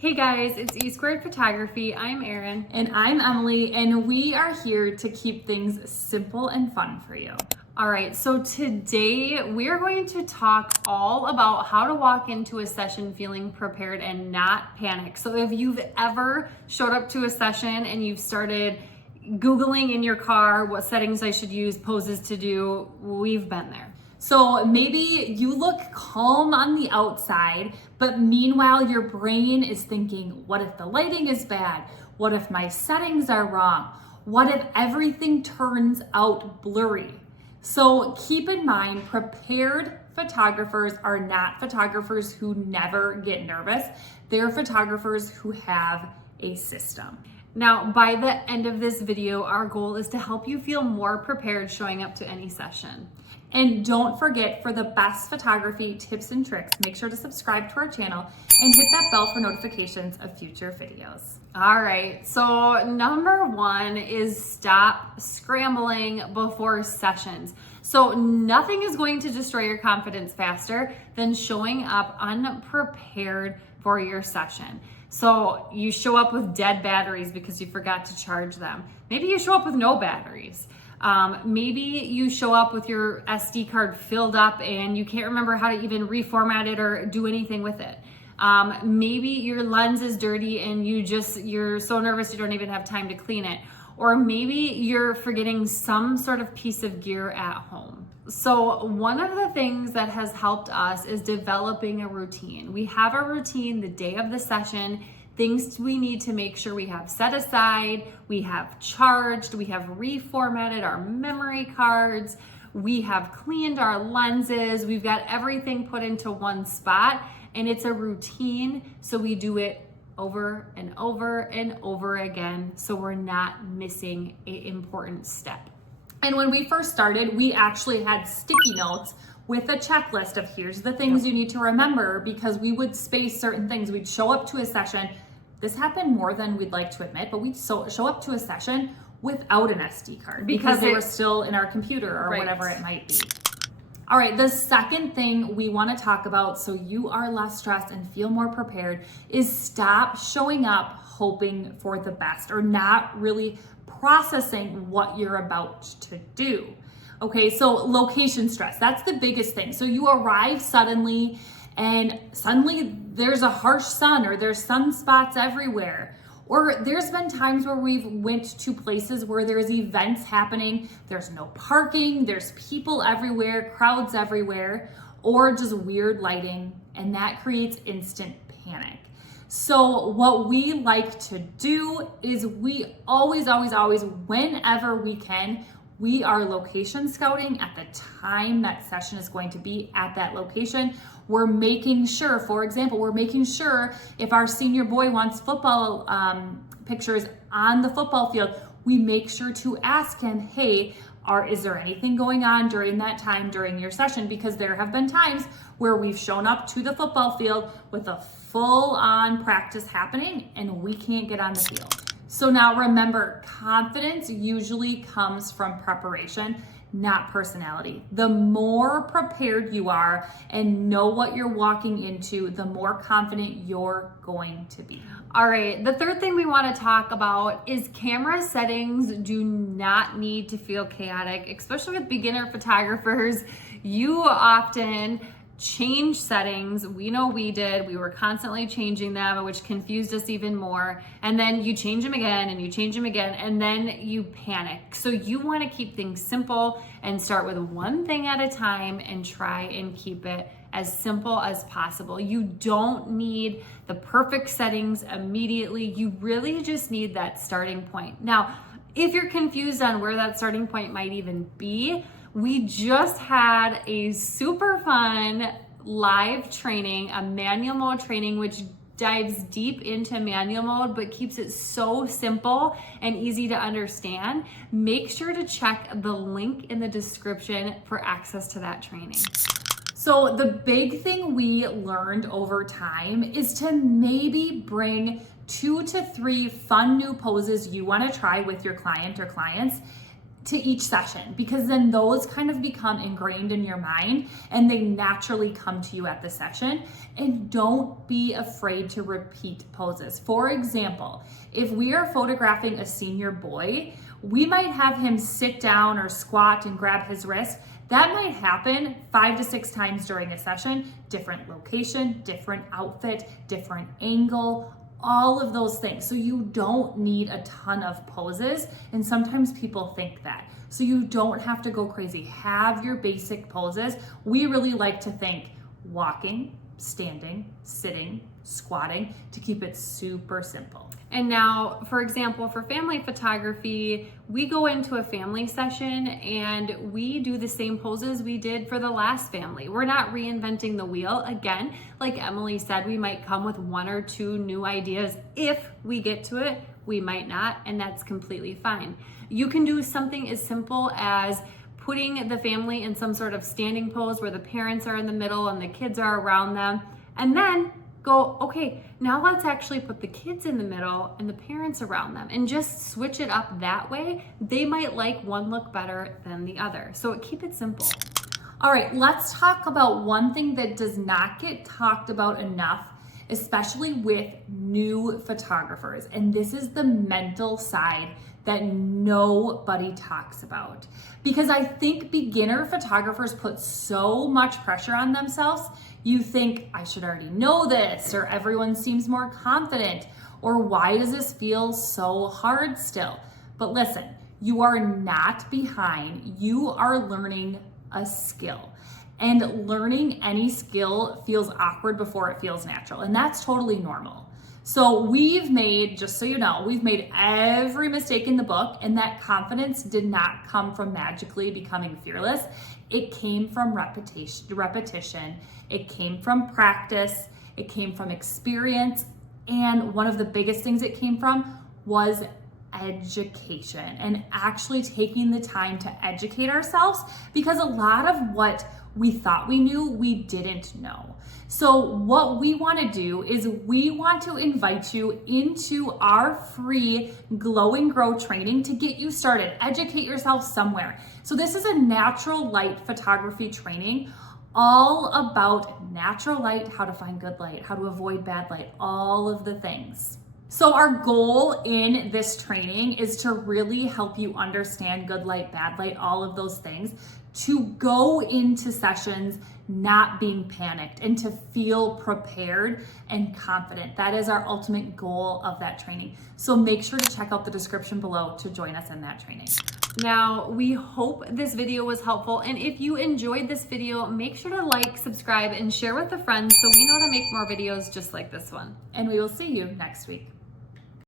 Hey guys, it's E Squared Photography. I'm Erin. And I'm Emily, and we are here to keep things simple and fun for you. All right, so today we're going to talk all about how to walk into a session feeling prepared and not panic. So if you've ever showed up to a session and you've started Googling in your car what settings I should use, poses to do, we've been there. So maybe you look calm on the outside, but meanwhile your brain is thinking, what if the lighting is bad? What if my settings are wrong? What if everything turns out blurry? So keep in mind, prepared photographers are not photographers who never get nervous. They're photographers who have a system. Now, by the end of this video, our goal is to help you feel more prepared showing up to any session. And don't forget, for the best photography tips and tricks, make sure to subscribe to our channel and hit that bell for notifications of future videos. All right, so number one is stop scrambling before sessions. So nothing is going to destroy your confidence faster than showing up unprepared for your session. So you show up with dead batteries because you forgot to charge them. Maybe you show up with no batteries. Maybe you show up with your SD card filled up and you can't remember how to even reformat it or do anything with it. Maybe your lens is dirty and you're so nervous you don't even have time to clean it. Or maybe you're forgetting some sort of piece of gear at home. So one of the things that has helped us is developing a routine. We have a routine the day of the session, things we need to make sure we have set aside, we have charged, we have reformatted our memory cards, we have cleaned our lenses, we've got everything put into one spot, and it's a routine, so we do it over and over and over again, so we're not missing an important step. And when we first started, we actually had sticky notes with a checklist of here's the things you need to remember, because we would space certain things. We'd show up to a session. This happened more than we'd like to admit, but we'd show up to a session without an SD card because they were still in our computer or whatever it might be. All right, the second thing we want to talk about so you are less stressed and feel more prepared is stop showing up hoping for the best or not really processing what you're about to do. Okay, so location stress, that's the biggest thing. So you arrive suddenly and suddenly there's a harsh sun or there's sunspots everywhere. Or there's been times where we've went to places where there's events happening, there's no parking, there's people everywhere, crowds everywhere, or just weird lighting, and that creates instant panic. So what we like to do is we always, whenever we can, we are location scouting at the time that session is going to be at that location. We're making sure, for example, if our senior boy wants football pictures on the football field, we make sure to ask him, hey, is there anything going on during that time during your session? Because there have been times where we've shown up to the football field with a full-on practice happening and we can't get on the field. So now remember, confidence usually comes from preparation, not personality. The more prepared you are and know what you're walking into, the more confident you're going to be. All right, the third thing we want to talk about is camera settings do not need to feel chaotic, especially with beginner photographers. You often change settings. We know we did. We were constantly changing them, which confused us even more. And then you change them again and you change them again, and then you panic. So you want to keep things simple and start with one thing at a time and try and keep it as simple as possible. You don't need the perfect settings immediately. You really just need that starting point. Now, if you're confused on where that starting point might even be, we just had a super fun live training, a manual mode training, which dives deep into manual mode, but keeps it so simple and easy to understand. Make sure to check the link in the description for access to that training. So the big thing we learned over time is to maybe bring 2 to 3 fun new poses you want to try with your client or clients to each session, because then those kind of become ingrained in your mind and they naturally come to you at the session. And don't be afraid to repeat poses. For example, if we are photographing a senior boy, we might have him sit down or squat and grab his wrist. That might happen 5 to 6 times during a session, different location, different outfit, different angle, all of those things. So you don't need a ton of poses, and sometimes people think that. So you don't have to go crazy. Have your basic poses. We really like to think walking, standing, sitting, squatting, to keep it super simple. And now, for example, for family photography, we go into a family session and we do the same poses we did for the last family. We're not reinventing the wheel. Again, like Emily said, we might come with 1 or 2 new ideas. If we get to it, we might not, and that's completely fine. You can do something as simple as putting the family in some sort of standing pose where the parents are in the middle and the kids are around them, and then go, okay, now let's actually put the kids in the middle and the parents around them, and just switch it up that way. They might like one look better than the other. So keep it simple. All right, let's talk about one thing that does not get talked about enough, especially with new photographers. And this is the mental side that nobody talks about. Because I think beginner photographers put so much pressure on themselves. You think, I should already know this, or everyone seems more confident, or why does this feel so hard still? But listen, you are not behind. You are learning a skill. And learning any skill feels awkward before it feels natural. And that's totally normal. So we've made, just so you know, we've made every mistake in the book, and that confidence did not come from magically becoming fearless. It came from repetition. It came from practice. It came from experience. And one of the biggest things it came from was education, and actually taking the time to educate ourselves, because a lot of what we thought we knew, we didn't know. So what we want to do is we want to invite you into our free Glow and Grow training to get you started. Educate yourself somewhere. So this is a natural light photography training, all about natural light, how to find good light, how to avoid bad light, all of the things. So our goal in this training is to really help you understand good light, bad light, all of those things, to go into sessions not being panicked and to feel prepared and confident. That is our ultimate goal of that training. So make sure to check out the description below to join us in that training. Now, we hope this video was helpful, and if you enjoyed this video, make sure to like, subscribe, and share with a friend so we know to make more videos just like this one. And we will see you next week.